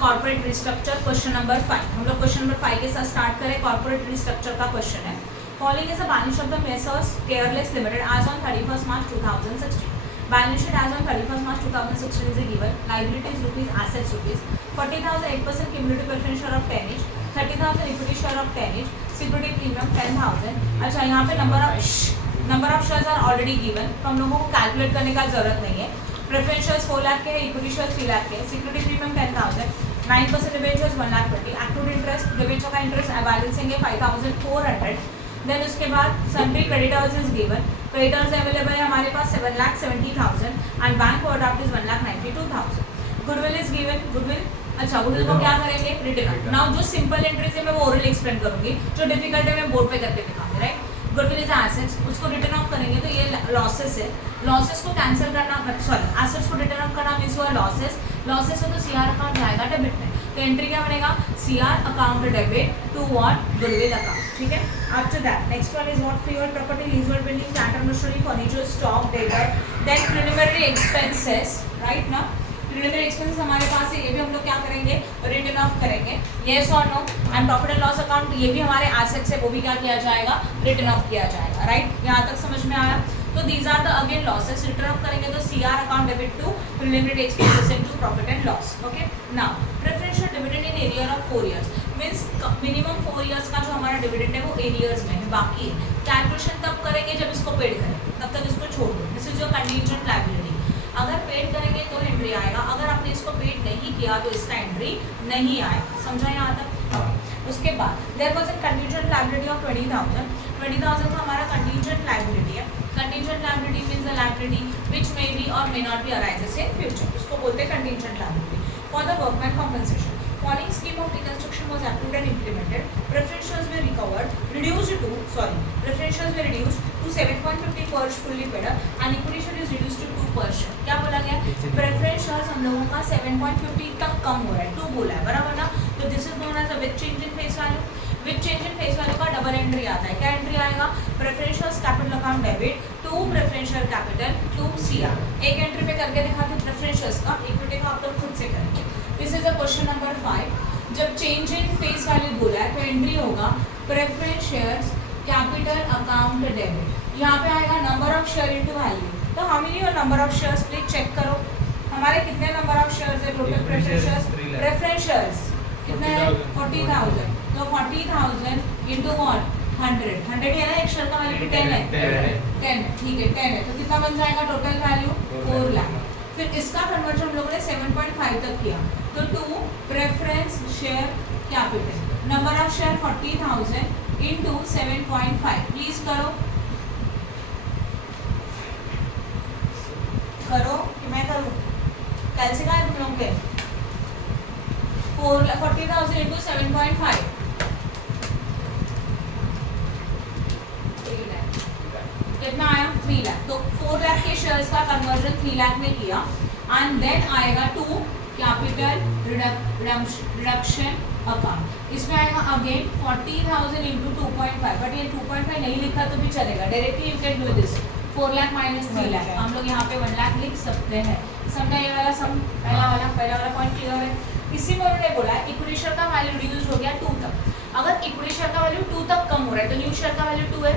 Corporate restructure question number 5। हम लोग question number 5 के साथ स्टार्ट करें। कॉर्पोरेट रिस्ट्रक्चर का क्वेश्चन है, following is a balance sheet of the messrs careless limited as on 31st March 2016। Balance sheet as on 31st March 2016 is given. Liabilities rupees, assets rupees 40,000 8% cumulative preference share of 10 each, 30,000 equity share of 10 each, security premium 10,000। अच्छा, यहाँ पे number of shares are already given, तो हम लोगों को calculate करने का जरूरत नहीं है। प्रेफरेंस शेयर्स 4 लाख के है, इक्विटी शेयर्स 3 लाख के है, security premium 10,000, 9% debentures 1,20,000, accrued interest debenture का इंटरेस्ट बैलेंसिंग है 5,400। देन उसके बाद sundry creditors is given. Creditors available है हमारे पास 7,70,000 and bank overdraft is 1,92,000। Goodwill is given. Goodwill, अच्छा गुडविल को क्या करेंगे, रिटर्न। नाउ जो सिंपल एंट्रीज है मैं वो ओरल एक्सप्लेन करूंगी, जो डिफिकल्ट है मैं बोर्ड पे करके दिखाऊंगी, राइट। गुडविल इज एसेट्स, उसको रिटर्न ऑफ करेंगे तो ये लॉसेस है, लॉसेस को कैंसिल करना, सॉरी एसेट्स को रिटर्न ऑफ करना मीन्स हुआ लॉसेस, लॉसेस हो तो सीआर अकाउंट जाएगा डेबिट में, तो एंट्री क्या बनेगा, CR account debit to what, goodwill account, ठीक है। After that next one is what, freehold property, leasehold building, plant and machinery, furniture, stock, debtor, then preliminary expenses, right ना। Preliminary expenses हमारे पास है, ये भी हम लोग क्या करेंगे, रिटर्न ऑफ करेंगे, येस और no. And profit and loss account, ये भी हमारे एसेट्स है, वो भी क्या किया जाएगा, रिटर्न ऑफ किया जाएगा, राइट। यहाँ तक समझ में आया। तो these are the again losses, return off करेंगे तो CR account debit to preliminary expenses into profit and loss, okay. Now preferential dividend in arrear of 4 years means minimum 4 years का जो हमारा डिविडेंड है वो एरियर्स में है, बाकी है। कैलकुलेशन तब करेंगे जब इसको पेड करेंगे, तब तक इसको छोड़ दो। This is your contingent liability. अगर पेड करेंगे तो एंट्री आएगा, अगर आपने इसको पेड नहीं किया तो इसका एंट्री नहीं आएगा, समझा यहाँ तक। उसके बाद there was a contingent liability of 20,000 का हमारा कंटीजेंट लायबिलिटी है। Contingent liability means the liability which may be और may not be arises in future, उसको बोलते हैं contingent liability. For the workman compensation, following scheme of reconstruction was approved and implemented. Preferentials were reduced to 7.50 per fully paid and equity share is reduced to 2 per share. क्या बोला गया, preference shares हम लोगों का 7.50 तक कम हो रहा है, 2 बोला है, बराबर ना। तो this is known as a with change in face value. With change in face value का डबल एंट्री आता है, क्या एंट्री आएगा, preference shares capital account debit to preference share capital to CR. एक एंट्री पे करके दिखाते हैं प्रेफरेंस शेयर्स का, इक्विटी का आप लोग खुद से करेंगे। This is a question number 5। जब चेंज इन फेस वैल्यू बोला है तो एंट्री होगा preference shares capital account debit. यहाँ पे आएगा number of share into value, तो how many number of shares, please check करो हमारे कितने नंबर ऑफ शेयर्स है टोटल। प्रेफरेंस शेयर्स कितने हैं, 40,000, तो 40,000 इंटू व्हाट, 100 है ना, एक शेयर का वैल्यू 10 है, 10 ठीक है, 10 है, तो कितना बन जाएगा टोटल वैल्यू 4 लाख। फिर इसका कन्वर्जन हम लोगों ने 7.5 तक किया, तो to preference share capital, number of share 40,000 into 7.5, please करो कि मैं करूँ, कैसे का है तुम लोग के 40,000 इंटू 7.5, कितना आया, 3 लाख। तो 4 लाख के शेयर्स का कन्वर्जन 3 लाख में किया एंड देन आएगा टू कैपिटल रिडक्शन अकाउंट। इसमें आएगा अगेन 40,000 इंटू 2.5, बट ये 2.5 नहीं लिखा तो भी चलेगा, directly you can do this. 4 lakh minus 3 lakh, हम लोग यहाँ पे 1 लाख लिख सकते हैं। समझा ये वाला सम, पहला वाला पॉइंट क्लियर है। इसी में उन्होंने बोला इक्विटी शेयर का वैल्यू रिड्यूस हो गया 2 तक। अगर इक्विटी शेयर का वैल्यू 2 तक कम हो रहा है तो न्यू शेयर का वैल्यू 2 है,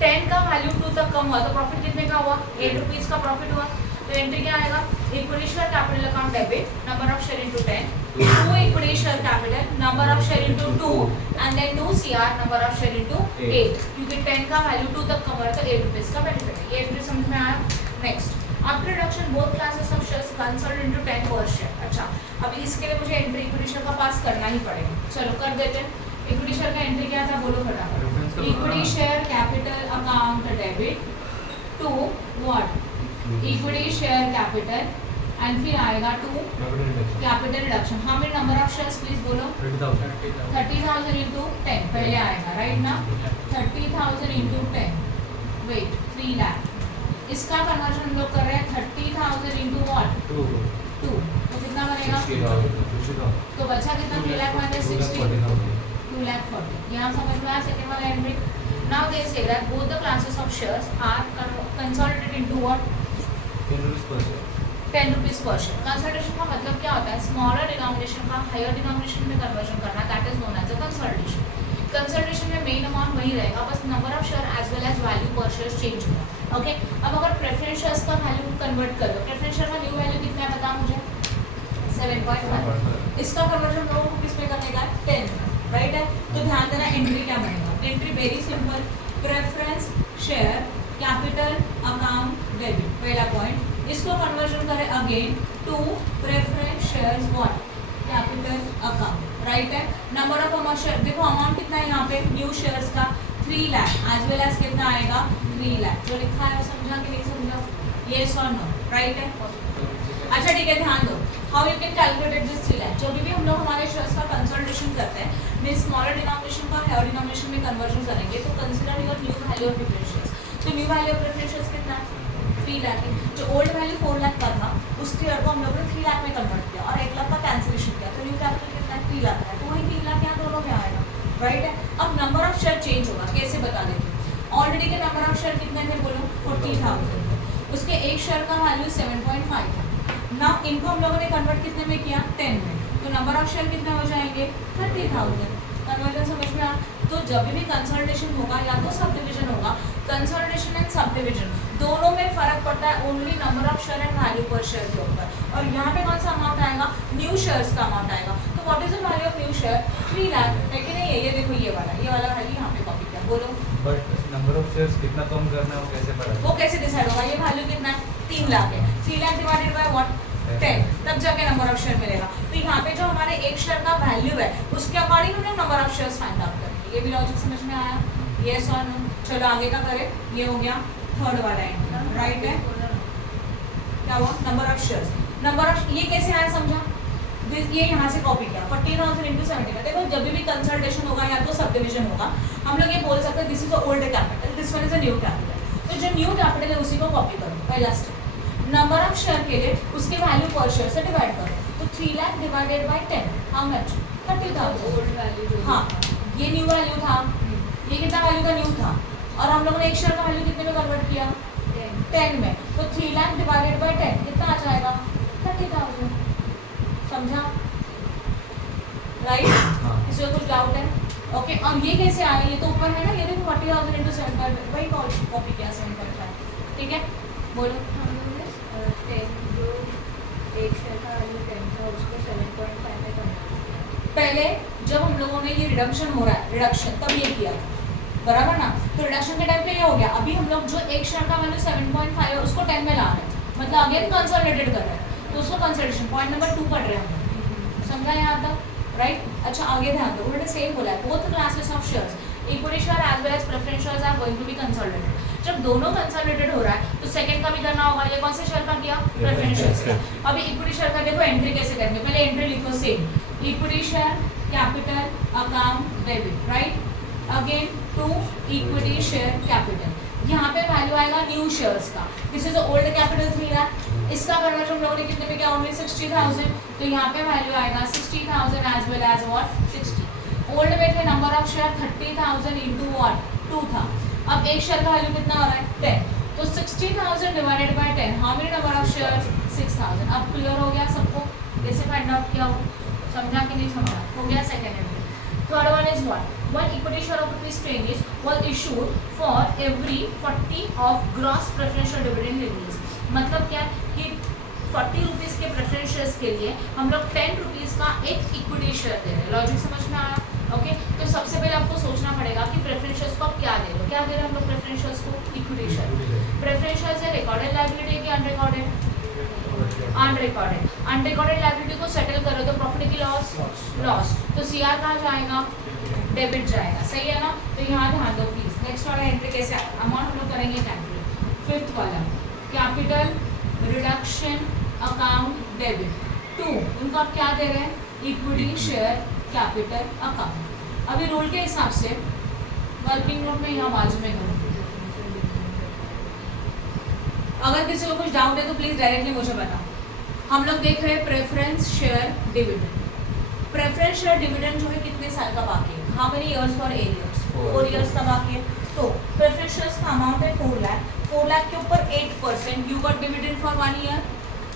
10 का वैल्यू 2 तक कम हुआ तो प्रॉफिट कितने का हुआ, 8 रुपीज़ का प्रॉफिट हुआ। तो एंट्री क्या आएगा, equity share capital account debit, number of share into 10, to equity share capital, number of share into 2 and then to CR, number of share into 8, क्योंकि 10 का वैल्यू 2 तक कम हो रहा है तो 8 रुपीज़ का बेनिफिट है। ये एंट्री समझ में आया। Next, after reduction both classes of shares consoled into 10 पर शेयर। अच्छा, अभी इसके लिए मुझे एंट्री इक्विटी शेयर का पास करना ही पड़ेगा, चलो कर देते हैं। इक्विटी शेयर का एंट्री क्या था, बोलो फटाफट। Equity share capital account debit to what, equity share capital and फिर आएगा टू कैपिटल रिडक्शन। हाँ मेरे नंबर ऑफ शेयर्स प्लीज बोलो, 30,000 इंटू 10 पहले आएगा, राइट ना। 30,000 इंटू 10, वेट 3 लाख। इसका कन्वर्जन हम लोग कर रहे हैं 30,000 इंटू व्हाट, 2, तो कितना बनेगा, तो बचा कितना, 3 लाख में 60, 2,40,000। यहाँ समझ में आया सेकेंड वाला entry. Now they say that both the classes of shares are consolidated into what, 10 rupees per share. Consolidation का मतलब क्या होता है, स्मॉलर डिनोमिनेशन का हायर डिनोमिनेशन में कन्वर्जन करना, that is known as a consolidation. Consolidation में मेन अमाउंट वही रहेगा, बस number of share as well as value per share change होगा। ओके, अब अगर प्रेफरेंस शेयर्स का वैल्यू कन्वर्ट करो, प्रेफरेंस शेयर का न्यू वैल्यू कितना है बता मुझे, 7.5। इसका कन्वर्जन लोगों को किस में करने का है, 10, राइट है। तो ध्यान देना एंट्री क्या बनेगा, entry very simple, preference share capital account debit, पहला पॉइंट। इसको कन्वर्जन करें again to preference shares what, capital account, right है। नंबर ऑफ अमाउंट शेयर, देखो अमाउंट कितना है यहाँ पे न्यू शेयर्स का 3 लाख, एज वेल एज कितना आएगा 3 लाख, जो लिखा है वो समझा कि नहीं समझा, येस और नो, राइट है। अच्छा ठीक है, ध्यान दो, how you can calculate this 3 lakh. जब भी हम लोग हमारे शेयर्स का कंसोलिडेशन करते हैं, मीन स्मॉलर डिनोमिनेशन का हायर डिनोमिनेशन में कन्वर्जन करेंगे, तो consider your new value of preference shares. तो new value of preference shares कितना है, 3 लाख है। जो ओल्ड वैल्यू 4 लाख का था, उस शेयर को हम लोग ने 3 लाख में कन्वर्ट किया और 1 लाख का कैंसिलेशन किया, तो न्यू कैपिटल कितना है, 3 लाख है। तो वही 3 लाख यहाँ दोनों में आएगा, राइट है। अब नंबर ऑफ शेयर चेंज होगा, कैसे बता देते हैं। ऑलरेडी के नंबर ऑफ शेयर कितने थे बोलो, 40,000, उसके एक शेयर का वैल्यू 7.5 था। ना इनको हम लोगों ने कन्वर्ट कितने में किया, 10 में, तो नंबर ऑफ शेयर कितने हो जाएंगे, 30,000। कन्वर्जन समझ में आ। तो जब भी कंसोलिडेशन होगा या तो सब डिविजन होगा, कंसोलिडेशन एंड सब डिविजन दोनों में फर्क पड़ता है only number of share and value per share के ऊपर। और यहाँ पे कौन सा अमाउंट आएगा, न्यू शेयर्स का अमाउंट आएगा। तो what is the value of new share, 3 lakh है कि नहीं है। ये देखो ये वाला वैल्यू यहाँ पे कॉपी किया, बोलो। बट नंबर ऑफ शेयर्स कितना कम करना है वो कैसे पता, वो कैसे डिसाइड होगा, ये वैल्यू कितना है, 3 लाख है, 3 लाख डिवाइडेड बाय व्हाट, 10, तब जाके नंबर ऑफ शेयर मिलेगा। तो यहाँ पे जो हमारे एक शेयर का वैल्यू है उसके अकॉर्डिंग हम लोग number of shares find out करेंगे। ये भी लॉजिक समझ में आया, यस और नो। चलो आगे का करें, ये हो गया थर्ड वाला एंड, राइट है। क्या हुआ, number of shares, number of, ये कैसे आया समझा, ये यहाँ से कॉपी किया 40,000 इंटू 70। देखो जब भी कंसल्टेशन होगा या तो सब डिविजन होगा, हम लोग ये बोल सकते हैं this is the old capital, this one is a new capital. तो जो न्यू कैपिटल है उसी को कॉपी करो, पहला स्टेप। नंबर ऑफ शेयर के लिए उसके वैल्यू पर शेयर से डिवाइड करो, तो 3 lakh divided by 10, how much, 30,000। Old value, हाँ ये न्यू वैल्यू था, ये कितना वैल्यू का न्यू था, और हम लोगों ने एक शेयर का वैल्यू कितने में कन्वर्ट किया, 10 में। तो 3 लाख डिवाइडेड बाय 10 कितना आ जाएगा, 30,000। समझा, राइट। किसी को कुछ डाउट है, ओके। अब ये कैसे आया, ये तो ऊपर है ना, ये देखो 40,000 इंटू 7.5, वही कॉपी किया 7.5, ठीक है। बोलो, हम लोग ने 10 जो एक शेयर का वैल्यू 10 था उसको 7.5 में कन्वर्ट किया। पहले जब हम लोगों ने ये रिडक्शन हो रहा है, रिडक्शन तब ये किया था, बराबर ना। तो रिडक्शन के टाइम पे ये हो गया। अभी हम लोग जो एक शेयर का वैल्यू 7.5 है उसको 10 में ला रहे हैं, मतलब अगेन कंसोलिडेटेड कर रहे हैं, तो उसको कंसोलिडेशन पॉइंट नंबर 2 पढ़ रहे हैं हम, समझा यहाँ तक, राइट। अच्छा आगे ध्यान दो, उन्होंने सेम बोला है, both classes of shares, equity share as well as preference shares are going to be consolidated. जब दोनों कंसोलिडेटेड हो रहा है तो सेकंड का भी करना होगा। ये कौन से शेयर का किया, प्रेफरेंस शेयर्स का। अभी इक्विटी शेयर का देखो एंट्री कैसे करेंगे, पहले एंट्री लिखो same, equity share capital account debit, right. Again to equity share capital, यहाँ पे वैल्यू आएगा न्यू शेयर्स का, this is old capital 3 lakh, इसका कन्वर्जन हम लोगों ने कितने में किया, ओनली 60,000, तो यहाँ पे वैल्यू आएगा 60,000 as well as what 60। Old में थे number of share 30,000 into what 2 था, अब एक शेयर का वैल्यू कितना हो रहा है 10, तो 60,000 divided by 10, how many number of share 6,000। अब क्लियर हो गया सबको, कैसे फाइंड आउट किया हो, समझा कि नहीं समझा, हो गया second entry. Third one is what, one equity share of ₹20 was issued for every 40 of gross preferential dividend release। मतलब क्या कि 40 रुपीज़ के प्रेफरेंस शेयर्स के लिए हम लोग 10 रुपीज़ का एक इक्विटी शेयर दे रहे हैं। लॉजिक समझ में आया, ओके। तो सबसे पहले आपको सोचना पड़ेगा कि प्रेफरेंस शेयर्स को आप क्या दे रहे हो, क्या दे रहे हैं हम लोग प्रेफरेंस शेयर्स को, इक्विटी शेयर। प्रेफरेंस शेयर्स है रिकॉर्डेड लायबिलिटी की अनरिकॉर्डेड, अनरिकॉर्डेड। अनरिकॉर्डेड लायबिलिटी को सेटल करो तो प्रॉफिट की लॉस, लॉस, तो सीआर कहाँ जाएगा, डेबिट जाएगा, सही है ना। तो यहाँ ध्यान दो प्लीज, नेक्स्ट वाला एंट्री कैसे अमाउंट हम लोग करेंगे कैपिटल। फिफ्थ वाला कैपिटल रिडक्शन अकाउंट डेबिट 2, उनको आप क्या दे रहे हैं, इक्विटी शेयर कैपिटल अकाउंट। अभी रूल के हिसाब से वर्किंग नोट में यहाँ बाजू में करो, अगर किसी को कुछ डाउट है तो प्लीज डायरेक्टली मुझे बताओ। हम लोग देख रहे हैं preference share dividend. Preference share dividend जो है कितने साल का बाकी है, how many years for 8 years, 4 years का बाकी है। तो प्रेफरेंस शेयर्स का अमाउंट है 4 लाख, 4 लाख के ऊपर 8%, you got dividend for 1 year,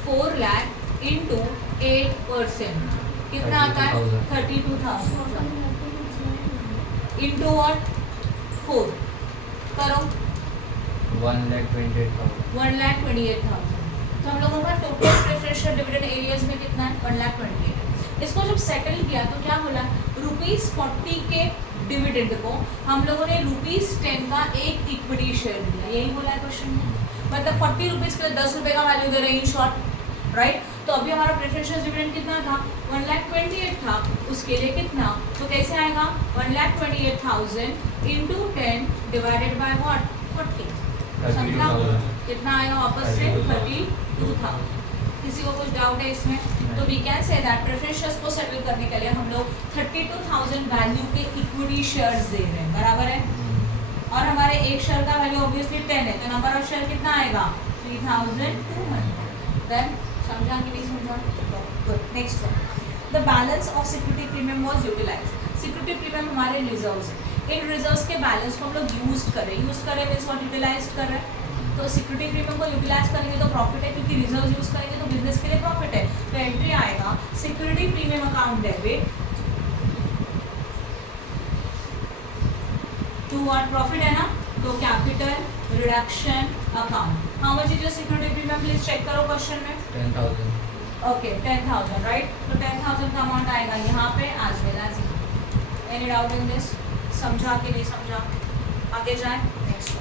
4 lakh into 8%, कितना आता है 32,000 इंटू व्हाट 4 करो 1,28,000। तो हम लोगों का टोटल प्रेफरेंशियल डिविडेंड एरियाज में कितना है 1,28,000। इसको जब सेटल किया तो क्या बोला ₹40 के डिविडेंड को हम लोगों ने ₹10 का एक इक्विटी शेयर दिया, यही बोला है क्वेश्चन में। मतलब 40 रुपीज़ के लिए 10 रुपये का वैल्यू दे रहे हैं इन शॉर्ट, राइट। तो अभी हमारा प्रेफरेंशियल डिविडेंड कितना था 1,28,000 था, उसके लिए कितना, तो कैसे आएगा 1,28,000 इंटू 10 डिवाइडेड बाय व्हाट 40, समझा कितना आएगा वापस से 32,000। किसी को कुछ डाउट है इसमें? तो वी कैन से दैट प्रेफरेंशियल्स को सेटल करने के लिए हम लोग 32,000 वैल्यू के इक्विटी शेयर्स दे रहे हैं, बराबर है। और हमारे एक शेयर का वैल्यू ऑब्वियसली 10 है, तो नंबर ऑफ शेयर कितना आएगा 3,200। देन समझा कि नहीं समझा? Good. Next one, the balance of security premium was utilised. Security premium हमारे रिजर्व्स हैं, इन रिजर्व्स के बैलेंस को हम लोग यूज करें मीन्स व्हाट यूटिलाइज कर रहे हैं। तो सिक्योरिटी प्रीमियम को यूटिलाइज करेंगे तो प्रॉफिट है, क्योंकि रिजर्व यूज करेंगे तो बिजनेस के लिए प्रॉफिट है। तो एंट्री आएगा security premium account debit to what profit है ना, तो capital reduction account. How much is your security premium, please check करो क्वेश्चन में। 10,000। Okay 10,000 right. तो 10,000 का अमाउंट आएगा यहाँ पे as well as. Any doubt in this? समझा कि नहीं समझा? आगे जाए नेक्स्ट।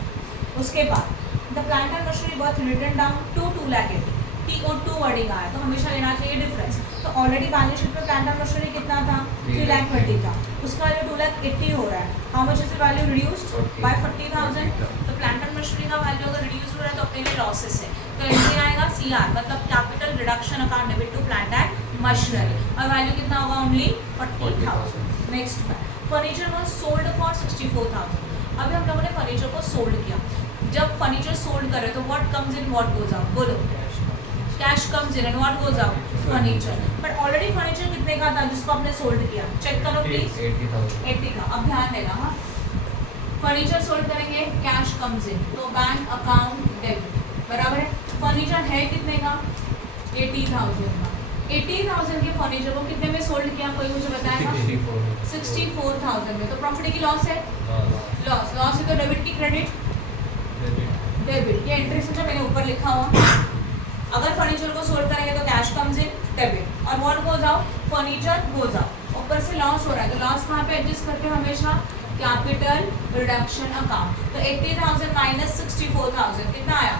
उसके बाद the plant and machinery worth written down to 2,80,000। TO2 wording आया तो हमेशा लेना चाहिए डिफरेंस। तो ऑलरेडी बैलेंस शीट में प्लांट एंड मशीनरी कितना था 3,20,000 था, उसका वैल्यू 2,80,000 हो रहा है। How much is the value reduced by 40,000। तो प्लांट एंड मशीनरी का वैल्यू अगर रिड्यूस हो रहा है तो अपने लिए लॉसेस है, तो एंट्री आएगा CR मतलब capital reduction account debit to plant and machinery, और वैल्यू कितना होगा only 40,000। Next furniture was sold for 64,000। अभी हम लोगों ने फर्नीचर को सोल्ड किया। जब फर्नीचर सोल्ड करे तो what comes in what goes out, बोलो। Cash comes in and what goes out furniture. But already furniture कितने का था जिसको आपने सोल्ड किया, चेक करो प्लीज। 80 का। अब ध्यान देना, हाँ फर्नीचर सोल्ड करेंगे कैश कम्स इन, तो बैंक अकाउंट डेबिट, बराबर है। फर्नीचर है कितने का 80,000 का। 80,000 के फर्नीचर को कितने में सोल्ड किया, कोई मुझे बताएगा? 64,000 में। तो प्रॉफिट की लॉस है, लॉस है तो डेबिट की क्रेडिट, डेबिट। ये एंट्री समझा मैंने ऊपर लिखा हुआ। अगर फर्नीचर को सोल्ड करेंगे तो कैश कम्स इन डेबिट, और what goes out furniture goes out. ऊपर से लॉस हो रहा है तो लॉस कहाँ पे एडजस्ट करते हैं हमेशा, कैपिटल रिडक्शन अकाउंट। तो 80,000 माइनस 64,000 कितना आया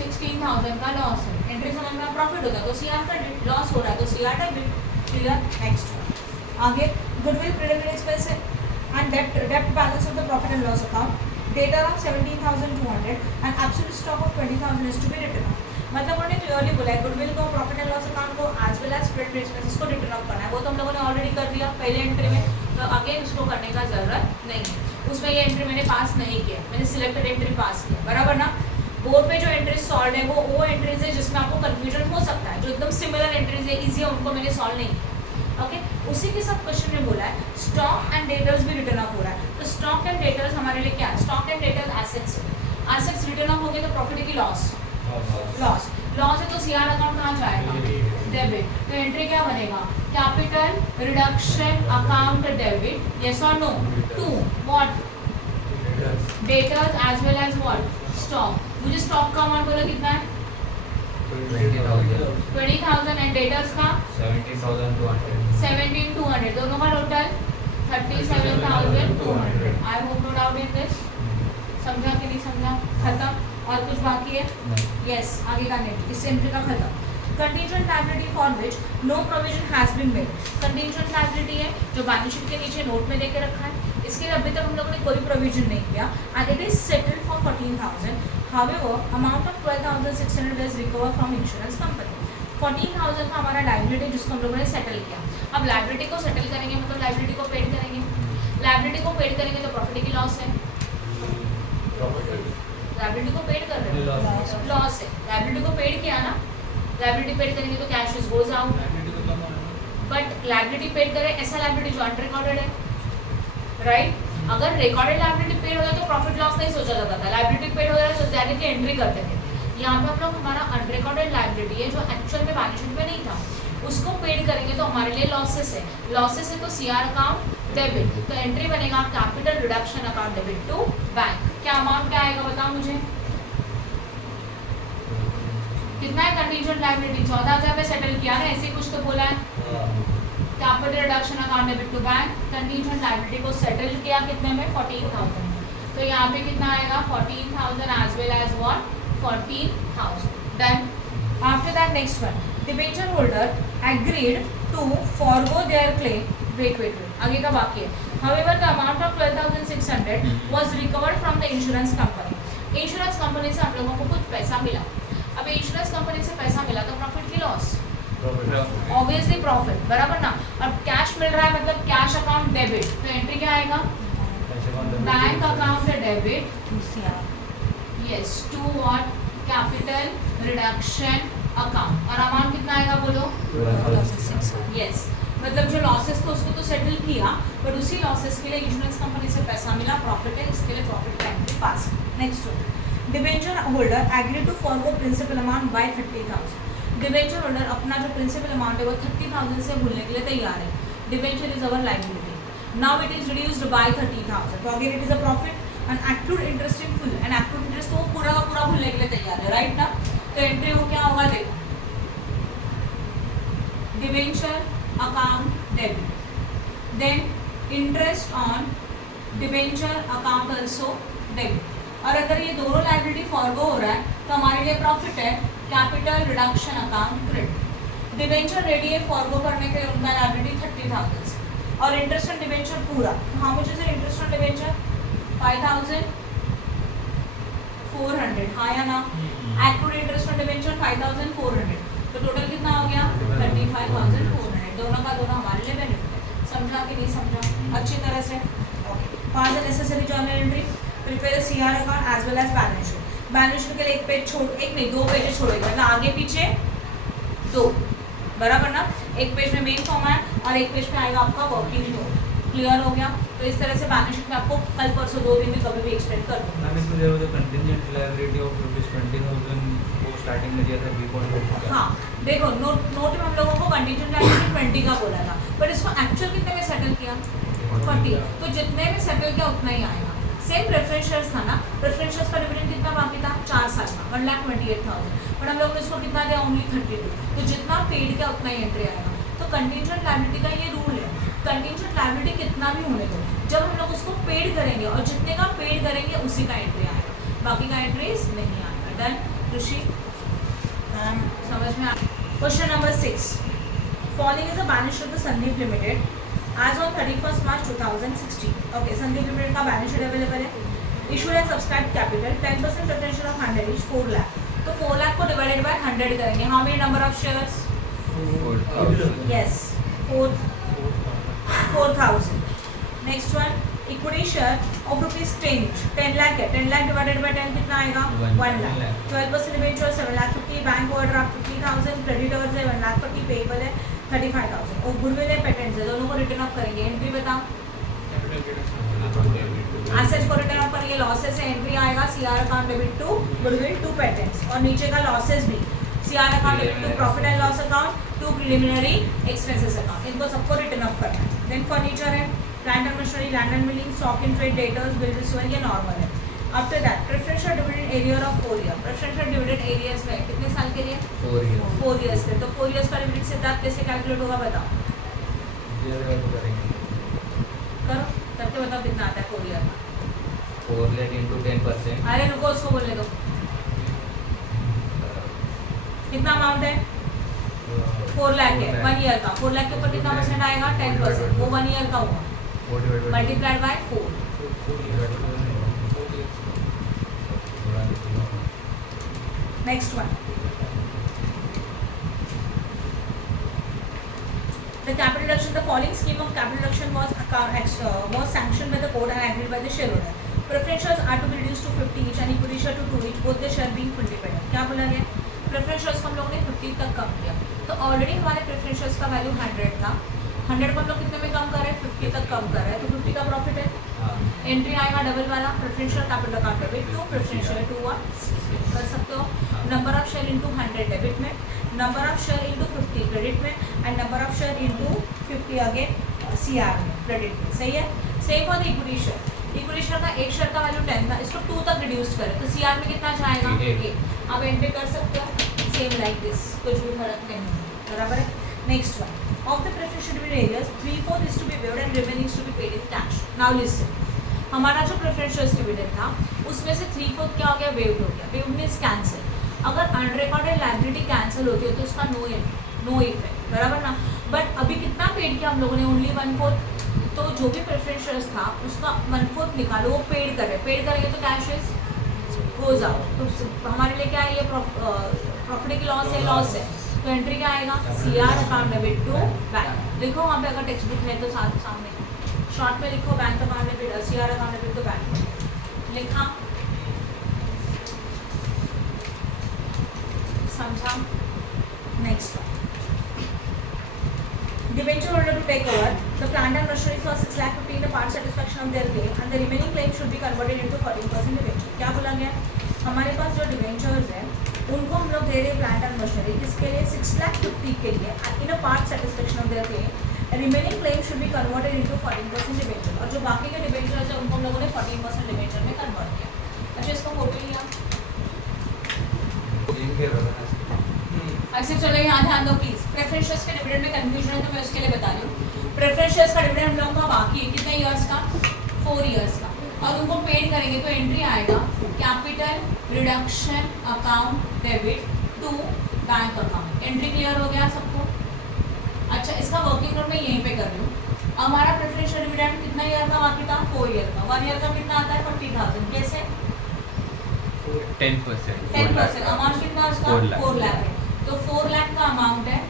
16,000 का लॉस है। एंट्री समझ में प्रॉफिट होता है तो CR क्रेडिट, लॉस हो रहा है तो CR डेबिट। क्लियर। नेक्स्ट आगे goodwill preliminary expense and debit balance of the profit and loss account. Debtor of 17,200 and absolute stock of 20,000 is to be written off. मतलब उन्होंने क्लियरली बोला है goodwill को, प्रॉफिट एंड लॉस अकाउंट को as well as preliminary expenses को return off करना है। वो तो हम लोगों ने ऑलरेडी कर दिया पहले एंट्री में, तो अगेन उसको करने का जरूरत नहीं है। उसमें ये एंट्री मैंने पास नहीं किया, मैंने सिलेक्टेड एंट्री पास किया, बराबर ना। बोर्ड पे जो एंट्रीज सॉल्व है वो एंट्रीज है जिसमें आपको कंफ्यूजन हो सकता है, जो एकदम सिमिलर एंट्रीज है इजी है उनको मैंने सॉल्व नहीं किया। ओके उसी के साथ क्वेश्चन में बोला है स्टॉक एंड डेटर्स भी रिटर्न ऑफ हो रहा है। तो स्टॉक एंड डेटर्स हमारे लिए क्या है, stock and debtors assets, assets written of हो गए तो प्रॉफिट की लॉस, लॉस है तो CR अकाउंट कहाँ जाएगा डेबिट। तो एंट्री क्या बनेगा capital reduction account debit, yes और no, to what debtors as well as what stock. मुझे स्टॉक का अमाउंट बोलो कितना है 20,000 एंड डेटर्स का 17,200, दोनों का total 37,200। I hope no doubt in this. समझा कि नहीं समझा? खत्म। और कुछ बाकी है? यस आगे का नेट इस एंट्री का खत्म। Contingent liability for which no provision has been made. Contingent liability है जो बैलेंस शीट के नीचे नोट में देके रखा है, इसके लिए अभी तक हम लोगों ने कोई प्रोविजन नहीं किया and it is settled for 14,000। However amount of 12,600 is recover from insurance company. 14,000 का हमारा लायबिलिटी जिसको हम लोगों ने सेटल किया। अब लायबिलिटी को सेटल करेंगे मतलब लायबिलिटी को पेड करेंगे, लायबिलिटी को पेड करेंगे तो प्रॉफिट की लॉस है, लायबिलिटी को पेड कर रहे हैं लॉस है, लायबिलिटी को पेड किया ना, लायबिलिटी पेड करेंगे तो cash is goes out. But liability paid करें ऐसा लायबिलिटी जो अनरिकॉर्डेड है, राइट। अगर रिकॉर्डेड लायबिलिटी पेड हो जाए तो प्रॉफिट लॉस नहीं सोचा जाता था, लायबिलिटी पेड हो जाए तो डायरेक्टली एंट्री करते थे। यहाँ पे हम लोग हमारा अनरिकॉर्डेड लायबिलिटी है जो एक्चुअल में बैलेंस शीट में नहीं था, उसको पेड करेंगे तो हमारे लिए लॉसेस है, लॉसेस है तो सीआर अकाउंट डेबिट, तो एंट्री बनेगा capital reduction account debit to bank. क्या अमाउंट क्या आएगा बताओ मुझे, कितना है कंटीजेंट लायबिलिटी 14,000 पे सेटल किया ना, ऐसे कुछ तो बोला है। Capital reduction account debit to bank, contingent liability को सेटल किया कितने में 14,000, तो यहाँ पे कितना आएगा 14,000 as well as what 14,000। Done. After that next one, debenture holder agreed to forgo their claim, wait आगे का बाकी है। However, the amount of 12,600 was recovered from the insurance company। Insurance company से आप लोगों को कुछ पैसा मिला। अब इंश्योरेंस कंपनी से पैसा मिला तो प्रॉफिट की लॉस, ऑब्वियसली प्रॉफिट, बराबर ना। अब कैश मिल रहा है मतलब कैश अकाउंट डेबिट, तो एंट्री क्या आएगा bank account debit, yes to what capital reduction account, और अमाउंट कितना आएगा बोलो, यस मतलब जो लॉसेस थे उसको तो सेटल किया, बट उसी लॉसेस के लिए इंश्योरेंस कंपनी से पैसा मिला, प्रॉफिट है, इसके लिए प्रॉफिट का entry pass. Next one, debenture holder agree to forgo principal amount by 30,000। Debenture holder अपना जो प्रिंसिपल अमाउंट है वो 30,000 से भूलने के लिए तैयार है। Debenture is our liability, now it is reduced by 30,000, तो again it is a profit and accrued interest in full, and accrued interest तो पूरा का पूरा भूलने के लिए तैयार है, राइट ना। तो एंट्री हो क्या होगा देखो, debenture account debit, then interest on debenture account also debit, और अगर ये दोनों लायबिलिटी फॉरगो हो रहा है तो हमारे लिए प्रॉफिट है capital reduction account credit. Debenture ready है फॉरगो करने के लिए, उनका लायबिलिटी 30,000 से, और इंटरेस्ट ऑन डिबेंचर पूरा, how much is interest on debenture 5,400, हाँ या ना। एक्रूड इंटरेस्ट ऑन डिबेंचर 5,400, तो टोटल कितना हो गया 35,400, दोनों का दोनों हमारे लिए बेनिफिट है। समझा कि नहीं समझा अच्छी तरह से, okay. For the necessary journal entry, prepare CR account as well as balance sheet. Balance sheet के लिए एक पेज छोड़, एक नहीं 2 पेजेस छोड़ेगा, मतलब आगे पीछे 2, बराबर ना। एक पेज में मेन फॉर्मेट और एक पेज में आएगा आपका वर्किंग नोट। क्लियर हो गया। तो इस तरह से बैलेंस शीट में आपको कल परसों 2 दिन में कभी भी एक्सपेक्ट कर दूँ। मैम इसमें जो कंटिजेंट लायबिलिटी ऑफ ₹20,000 वो स्टार्टिंग में दिया था B.4। हाँ देखो, नोट में हम लोगों को कंटिजेंट लायबिलिटी 20 का बोला था, बट इसको एक्चुअल कितने में सेटल किया 40, तो जितने में सेटल किया उतना ही आएगा। सेम प्रेफरेंस शेयर्स था ना, प्रेफरेंस शेयर्स का डिविडेंड कितना बाकी था 4 साल का 1,28,000, बट हम लोगों ने इसको कितना दिया ओनली 32, तो जितना पेड किया उतना ही एंट्री आएगा। तो कंटिजेंट लायबिलिटी का ये रूल है, कंटिजेंट लायबिलिटी कितना भी होने दो, जब हम लोग उसको पेड करेंगे और जितने का पेड करेंगे उसी का एंट्री आएगा, बाकी का एंट्रीज नहीं आएगा। डन ऋषि, समझ में आ। Question number 6, following is a balance sheet of the Sandeep limited as on 31 March 2016। Okay, Sandeep limited का बैलेंस शीट अवेलेबल है। Issued and subscribe capital 10% preferential of 100 is 4 lakh, तो 4 लाख को डिवाइडेड बाय 100 करेंगे। How many number of shares, yes 4,000। Next one, equity share of ₹10 lakh है, 10 lakh divided by 10 कितना आएगा 1 lakh. 12% debenture 7,50,000, bank overdraft 50,000, creditors है 1,40,000, payable है 35,000, और गुडविल है पेटेंट्स है, दोनों को रिटर्न ऑफ करेंगे। एंट्री बताओ, एसेट्स को रिटर्न ऑफ करेंगे, लॉसेस है, एंट्री आएगा CR account debit to goodwill to patents, और नीचे का लॉसेस भी CR account debit to profit and loss account to preliminary expenses account, इनको सबको रिटर्न ऑफ करना है। देन फर्नीचर है, plant and machinery, land and building, stock in trade, debtors, bill receiver, ये नॉर्मल है। After that preferential dividend arrear of 4 year, preferential dividend arrears में कितने साल के लिए 4 ईयर्स के, तो 4 ईयर्स का डिविडेंड सिद्धांत कैसे कैलकुलेट होगा बताओ, करो करके बताओ कितना आता है 4 ईयर का। 4 lakh into 10%। अरे रुको, उसको बोलने दो, कितना अमाउंट है 4 लाख है 1 ईयर का, 4 लाख के ऊपर कितना परसेंट आएगा 10%, वो 1 ईयर का हुआ multiplied by 4। Next one, the capital reduction, the following scheme of capital reduction was sanctioned by the court and agreed by the shareholder. Preference shares are to be reduced to 50 each and equity share to 2 each, both the share being fully paid up। क्या बोला गया, preference shares को हम लोगों ने 50 तक कम किया, तो ऑलरेडी हमारे प्रेफरेंस शेयर्स का वैल्यू 100 था, 100 को हम लोग कितने में कम कर रहे हैं 50 तक कम कर रहे हैं, तो 50 का प्रॉफिट है। एंट्री आएगा डबल वाला, preferential capital account debit to preferential to 1 कर सकते हो। Number of share into 100 debit में, number of share into 50 credit में, and number of share into 50 again CR में क्रेडिट में, सही है। Same for the equity share, equity share का एक शेयर का वैल्यू 10 था, इसको 2 तक रिड्यूस करें तो CR में कितना जाएगा 8। आप एंट्री कर सकते हो सेम लाइक दिस, कुछ भी फर्क नहीं है, बराबर है। Next one, of the preferential dividend arrears 3/4 is to be waived and remaining is to be paid in cash. Now listen, हमारा जो प्रेफरेंशियल डिविडेंड था उसमें से 3/4 क्या हो गया, वेव्ड हो गया। Waived means cancel. अगर अनरिकॉर्डेड लायबिलिटी कैंसिल होती है तो उसका नो इफेक्ट, बराबर ना। बट अभी कितना पेड किया हम लोगों ने, ओनली 1/4। तो जो भी प्रेफरेंशियल था उसका 1/4 निकालो, वो पेड करे, पेड करेंगे तो कैश इज गोज आउट। तो हमारे लिए क्या है, ये प्रॉफिट की लॉस है, तो एंट्री क्या आएगा, CR account debit to bank. लिखो वहाँ पे अगर टेक्स्ट बुक है तो सामने शॉर्ट में लिखो, bank account debit, CR account debit to bank लिखा, समझा। Next debenture holder to take over the plant and machinery for 6,50,000 in the part satisfaction of their claim and the remaining claim should be converted into 14% debenture। क्या बोला गया, हमारे पास जो debentures हैं उनको हम लोग दे रहे हैं प्लांट एंड मशीनरी, किसके लिए, 6,50,000 के लिए in a part satisfaction of their claim. Remaining claim should be converted into 14% debenture, और जो बाकी के डिवेंचर्स हैं उनको हम लोगों ने 14% डिवेंचर में कन्वर्ट किया। अच्छा, इसका फोटो लिया, अच्छा चलो यहाँ ध्यान दो प्लीज। प्रेफरेंस शेयर्स के डिविडेंड में कंफ्यूजन है तो मैं उसके लिए बता रही हूँ। प्रेफरेंस शेयर्स का डिविडेंड हम लोगों का बाकी है कितने ईयर्स का, 4 ईयर्स का, और उनको पेड करेंगे तो एंट्री आएगा capital reduction account debit to bank account. Entry clear हो गया सबको। अच्छा, इसका वर्किंग नोट मैं यहीं पे कर रही हूँ। हमारा प्रेफरेंस डिविडेंड कितना ईयर का बाकी था, 4 ईयर का। 1 ईयर का कितना आता है, 40,000। कैसे, 10%। अमाउंट कितना उसका, 4 लाख है, तो 4 लाख का अमाउंट है,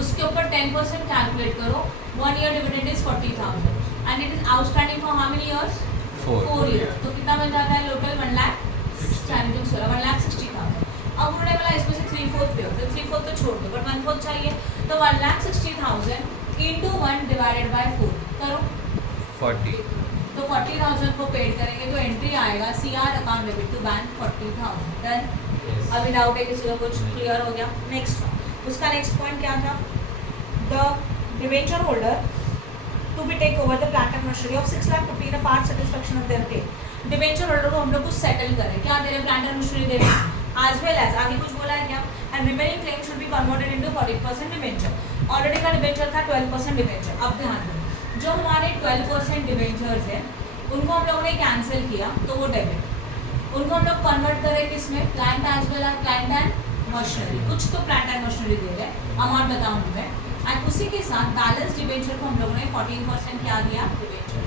उसके ऊपर 10% कैलकुलेट करो। 1 year dividend is 40,000 and it is outstanding for how many years, 4 years. तो कितना बन जाता है टोटल, 1,60,000। अब उन्होंने बोला इसमें से 3/4 पे हो, तो 3/4 तो छोड़ दो, बट 1/4 चाहिए, तो 1,60,000 इंटू 1 डिवाइडेड बाई 4 करो 40। तो 40,000 को पेड करेंगे तो एंट्री आएगा CR account debit to bank 40,000। Done. अभी डाउट है किसी को, कुछ क्लियर हो गया। नेक्स्ट, उसका नेक्स्ट पॉइंट क्या था, the debenture holder to be take over the plant and machinery of 6,50,000 in a part satisfaction of their claim. Debenture holder को हम लोग कुछ सेटल करें, क्या दे रहे हैं, प्लांट एंड मशीनरी दे रहे हैं, एज वेल एज आगे कुछ बोला है क्या, and remaining claim should be converted into 40% debenture. Already का डिवेंचर था 12% डिवेंचर। अब ध्यान दो, जो हमारे 12% डिवेंचर्स हैं उनको हम लोगों ने कैंसिल किया तो वो डेबिट, उनको हम लोग कन्वर्ट करें किसमें, plant as well as plant and machinery. कुछ तो प्लांट एंड मशीनरी दे रहे हैं, अमाउंट बताऊंगी मैं। एंड उसी के साथ बैलेंस डिवेंचर को हम लोगों ने 14% क्या दिया, डिवेंचर।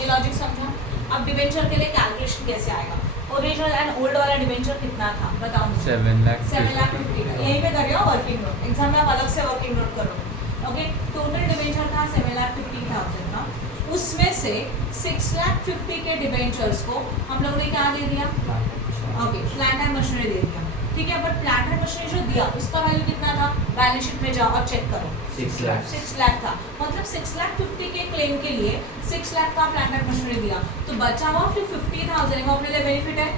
ये लॉजिक समझा। अब डिवेंचर के लिए कैलकुलेशन कैसे आएगा, ओरिजिनल एंड ओल्ड वाला डिवेंचर कितना था बताऊँ, 7,50,000। यहीं पे कर रहे हो वर्किंग नोट, एग्जाम में आप अलग से वर्किंग नोट करो। ओके, टोटल डिवेंचर था 7,50,000 का, उसमें से 6,50,000 के डिवेंचर्स को हम लोगों ने क्या दे दिया, ओके प्लांट एंड मशीनरी दे दिया, ठीक है। बट प्लांट एंड मशीनरी जो दिया उसका वैल्यू कितना था, बैलेंस शीट में जाओ और चेक करो, 6 लाख था। मतलब 6,50,000 के क्लेम के लिए 6 लाख का प्लांट एंड मशीनरी दिया, तो बचा हुआ फिर 50,000 है वो अपने लिए बेनिफिट है,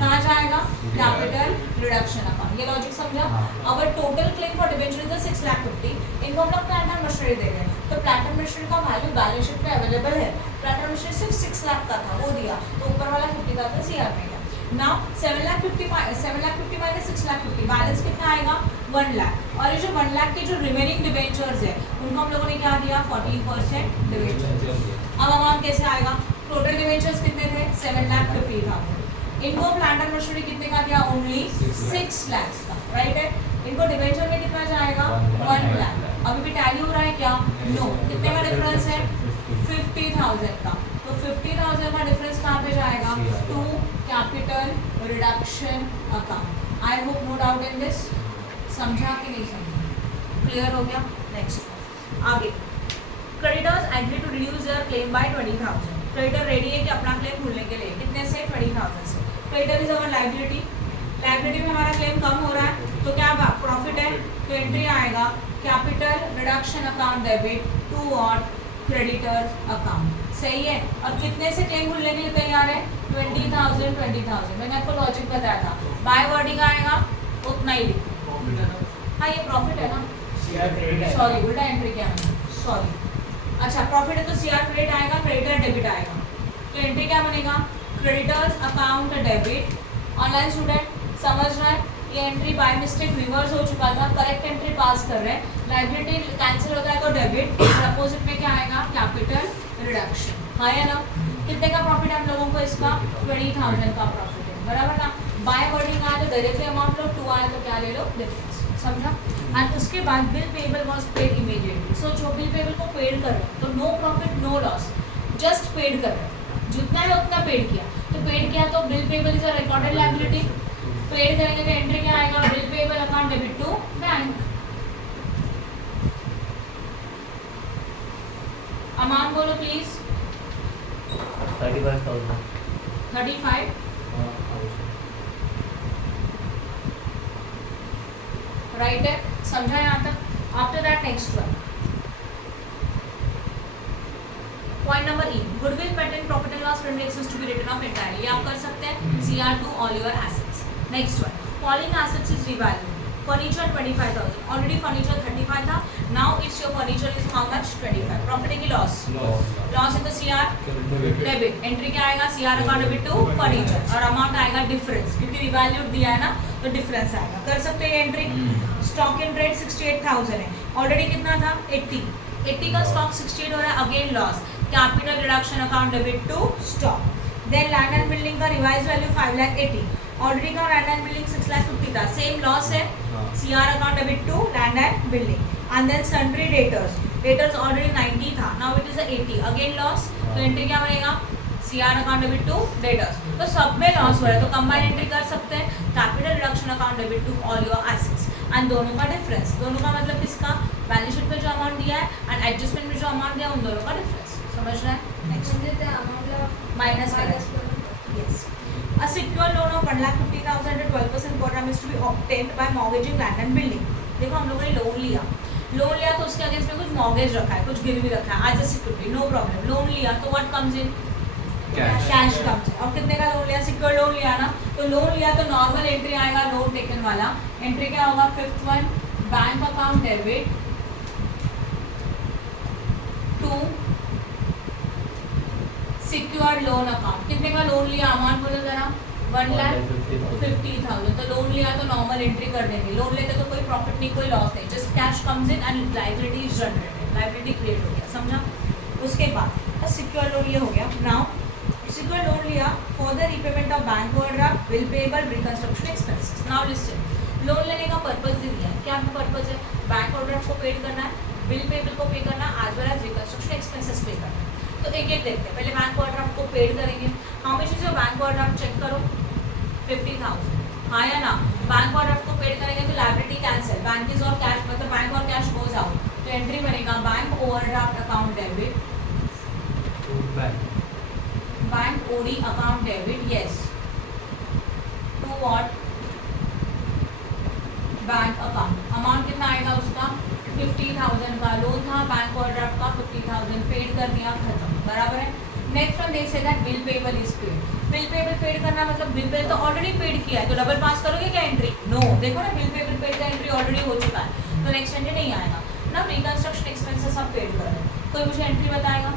कहाँ जाएगा, कैपिटल रिडक्शन अकाउंट। ये लॉजिक समझा। अगर total claim for debenture is 6,50,000, इनको हम लोग प्लांट एंड मशीनरी दे रहे हैं, तो प्लांट एंड मशीनरी का वैल्यू बैलेंस शीट पे अवेलेबल है। प्लांट एंड मशीनरी सिर्फ 6 लाख का था, वो दिया, तो ऊपर वाला 50,000 CR में गया। नाउ 7,50,000 माइनस 6,50,000, बैलेंस कितना आएगा, 1 लाख। और ये जो 1 लाख के जो रिमेनिंग डिवेंचर्स है उनको हम लोगों ने क्या दिया, 14% डिवेंचर। अब अमाउंट कैसे आएगा, टोटल डिवेंचर्स कितने थे, 7,50,000। इनको प्लांट एंड मशीनरी कितने का दिया, ओनली 6 लाख का, राइट है। इनको डिवेंचर में कितना जाएगा, 1 लाख। अभी भी टैली हो रहा है क्या, नो। कितने का डिफरेंस है, 50,000 का। तो 50,000 का डिफरेंस कहाँ पे जाएगा, to capital reduction account. I hope no doubt in this, समझा कि नहीं समझा, क्लियर हो गया। नेक्स्ट आगे, creditors agree to reduce their claim by 20,000। Creditor ready है कि अपना क्लेम भूलने के लिए, कितने से, 20,000 से। Creditor is our liability, liability में हमारा क्लेम कम हो रहा है तो क्या प्रॉफिट है, तो एंट्री आएगा capital reduction account debit to what, creditors account. सही है। और कितने से क्लेम भूलने के लिए तैयार है, 20,000। मैंने आपको लॉजिक बताया था, बाय वर्डिंग आएगा उतना ही लिखो। हाँ ये प्रॉफिट है ना, सॉरी उल्टा एंट्री क्या है, सॉरी। अच्छा प्रॉफिट है तो सीआर क्रेडिट आएगा, क्रेडिटर डेबिट आएगा, तो एंट्री क्या बनेगा, creditors account debit. Online student समझ रहा है, ये एंट्री बाय मिस्टेक रिवर्स हो चुका था, करेक्ट एंट्री पास कर रहे हैं। लाइबिलिटी कैंसिल होता है तो डेबिट, और अपोजिट में क्या आएगा, कैपिटल रिडक्शन। हाँ या ना, कितने का प्रॉफिट है हम लोगों को इसका, 20,000 का प्रॉफिट है, बराबर ना। बाय वर्डिंग आया तो डायरेक्टली अमाउंट लो, टू आया तो क्या ले लो, डिफरेंस, समझा। एंड उसके बाद bill payable was paid immediately. So जो बिल पेबल को पेड कर रहे हैं तो no profit no loss, just paid कर रहे हैं, जितना है उतना पेड किया। तो पेड किया तो bill payable is a recorded liability, paid करेंगे तो एंट्री क्या आएगा, bill payable account debit to bank. Amount बोलो प्लीज, 35,000। 35। राइट है, समझा यहाँ तक। After that next one, point number E, goodwill patent profit and loss to be written off entirely, आप कर सकते हैं CR to all your assets. Next one, following assets is revalue. Furniture 25,000, already furniture 35 था, now it's your furniture is how much, 25। Profit है कि loss, loss है तो CR debit, entry क्या आएगा, CR account debit to furniture, और amount आएगा difference, क्योंकि रिवैल्यू दिया है ना तो डिफरेंस आएगा। कर सकते हैं एंट्री। स्टॉक इन ट्रेड 68,000 है, ऑलरेडी कितना था, 80 का स्टॉक 68 हो रहा है, again loss, capital reduction account debit to stock. Then land and building का रिवाइज वैल्यू 5,80,000, ऑलरेडी का लैंड एंड बिल्डिंग 6,50,000 था, सेम लॉस है, CR account debit to land and building. And then sundry debtors already 90 था, now it is 80, again loss, तो entry क्या बनेगा, CR account debit to debtors. तो सब में लॉस हो रहा है तो कंबाइन एंट्री कर सकते हैं, capital reduction account debit to all your assets. And दोनों का डिफरेंस, दोनों का मतलब किसका, बैलेंस शीट में जो अमाउंट दिया है एंड एडजस्टमेंट में जो अमाउंट दिया है, उन दोनों का डिफरेंस, समझ रहे हैं। Next minus yes, a secure loan of 1,50,000 at 12% per annum is to be obtained by mortgaging land and building। देखो हम लोगों ने लोन लिया तो उसके अगेंस्ट में कुछ मॉर्गेज रखा है, कुछ गिरवी रखा है, as a security, no problem. Loan लिया तो what comes in, cash comes in. और कितने का लोन लिया, सिक्योर लोन लिया ना, तो लोन लिया तो नॉर्मल एंट्री आएगा, लोन टेकन वाला एंट्री क्या होगा, 5th one, bank account debit to secure loan account. कितने का लोन लिया, अमाउंट बोलो जरा, 1,50,000। तो लोन लिया तो नॉर्मल एंट्री कर देंगे, लोन लेते तो कोई प्रॉफिट नहीं, कोई लॉस नहीं, just cash comes in and liability is generated, liability create हो गया, समझा। उसके बाद सिक्योर लोन ये हो गया। नाउ सिक्योर लोन लिया for the repayment of bank overdraft, bill payable, reconstruction expenses. Now listed, loan लेने का पर्पस दे दिया है, क्या आपका पर्पस है, बैंक ओवरड्राफ्ट को पेड करना है, बिल पेबल को पे करना है, as well as reconstruction expenses pay करना है। तो एक एक देखते हैं, पहले बैंक ओवरड्राफ्ट को पेड करेंगे। How much is your bank overdraft, check करो, 50,000, हाँ या ना। बैंक ओवरड्राफ्ट को पेड करेंगे तो लायबिलिटी कैंसिल, बैंक इज और कैश, मतलब बैंक और कैश गोज आउट, तो एंट्री बनेगा bank overdraft account debit to bank OD account debit, yes, to what, bank account. Amount कितना आएगा उसका, 50,000 का लोन था, बैंक ओवरड्राफ्ट का 50,000 पेड कर दिया, खत्म, बराबर है। नेक्स्ट वन देख सकते हैं, bill payable is paid. Bill payable paid करना मतलब बिल पेबल तो ऑलरेडी पेड किया है, तो डबल पास करोगे क्या एंट्री, नो। देखो ना, बिल पेबल पेड का एंट्री ऑलरेडी हो चुका है, तो नेक्स्ट एंट्री नहीं आएगा ना। रिकंस्ट्रक्शन एक्सपेंसेस आप पेड कर रहे हैं, कोई मुझे एंट्री बताएगा,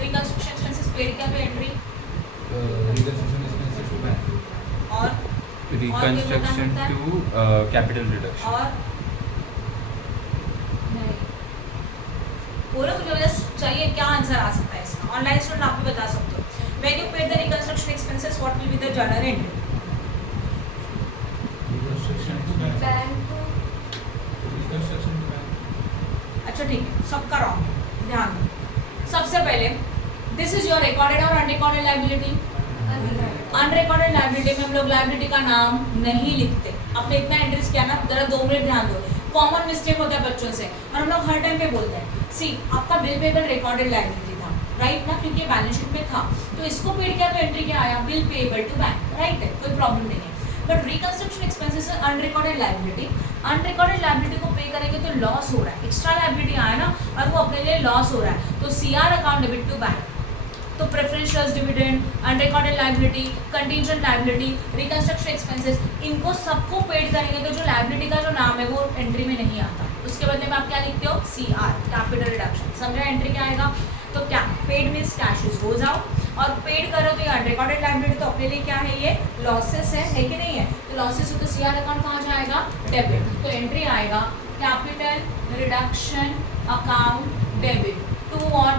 रिकंस्ट्रक्शन एक्सपेंसेस पेड किया तो एंट्री, और रिकंस्ट्रक्शन टू कैपिटल रिडक्शन, और नहीं बोलो, मुझे जस्ट चाहिए क्या आंसर आ सकता है इसका। ऑनलाइन स्टूडेंट आप भी बता सकते हो, when you paid the reconstruction expenses what will be the journal entry, अच्छा ठीक है, सबका रॉन्ग, ध्यान दो। सबसे पहले दिस इज योर रिकॉर्डेड और अनरिकॉर्डेड लायबिलिटी। अनरिकॉर्डेड लायबिलिटी में हम लोग लायबिलिटी का नाम नहीं लिखते, आपने इतना एंट्रीज किया ना, जरा 2 मिनट ध्यान दो, कॉमन मिस्टेक होता है बच्चों से, और हम लोग हर टाइम पे बोलते हैं, सी आपका बिल पेबल रिकॉर्डेड लायबिलिटी था, राइट ना, क्योंकि बैलेंस शीट में था, तो इसको पेड किया तो एंट्री क्या आया, bill payable to bank, right है, कोई प्रॉब्लम नहीं है। But reconstruction expenses unrecorded liability, unrecorded liability को पे करेंगे तो लॉस हो रहा है, एक्स्ट्रा लायबिलिटी आया ना, और वो अपने लिए लॉस हो रहा है, तो CR account debit to bank. तो preference shares dividend, unrecorded liability, contingent liability, reconstruction expenses, इनको सबको पेड करेंगे तो जो लायबिलिटी का जो नाम है वो एंट्री में नहीं आता। उसके बदले में आप क्या लिखते हो, CR कैपिटल रिडक्शन। समझा एंट्री क्या आएगा, तो क्या paid means cash is goes out और पेड करो तो ये अनरिकॉर्डेड लायबिलिटी, तो अपने लिए क्या है, ये लॉसेस है कि नहीं है, तो लॉसेस हो तो CR अकाउंट कहाँ जाएगा, डेबिट। तो एंट्री आएगा capital reduction account debit to what,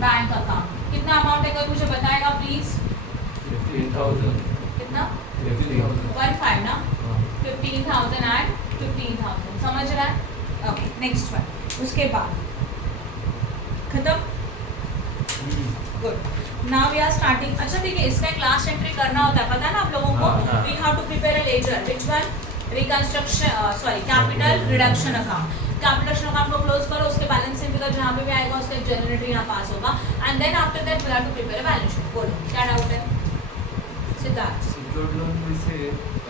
bank account. कितना अमाउंट है, कोई मुझे बताएगा प्लीज, 15,000 कितना, 15,000 15 ना, 15,000 एंड 15,000, समझ रहा है। ओके नेक्स्ट वन, उसके बाद खत्म, good. Now we are starting. अच्छा ठीक है, इसका क्लास एंट्री करना होता है, पता है ना आप लोगों को, हाँ। We have to prepare a ledger, which one, reconstruction sorry capital reduction account. Capital account को क्लोज करो, उसके बैलेंस शीट फिगर जहाँ पे भी आएगा उसका एक जर्नल एंट्री यहाँ पास होगा, and then after that we have to prepare a balance sheet. बोलो क्या डाउट है सिद्धार्थ? सिक्योर्ड लोन में से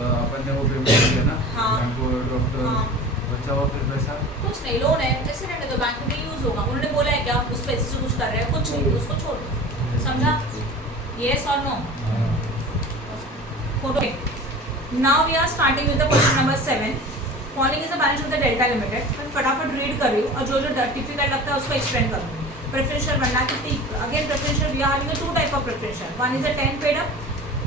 अपन ने वो पेमेंट किया ना, हाँ। बैंक को डॉक्टर हाँ। बचा हुआ फिर पैसा, कुछ नहीं, लोन है जैसे रहने दो, बैंक में यूज होगा। उन्होंने बोला है क्या उस पैसे से कुछ कर रहे हैं, कुछ नहीं, उसको छोड़ दो। समझा, यस और no? Photo. Now we are starting with the question number 7। Following is the balance of the Delta Limited. मैं फटाफट रीड कर रही हूँ और जो जो डिफिकल्ट लगता है उसको एक्सप्लेन करूँगी। प्रेफरेंशियल बनना कितनी, again preferential we are having two type of preferential, one is a 10 paid up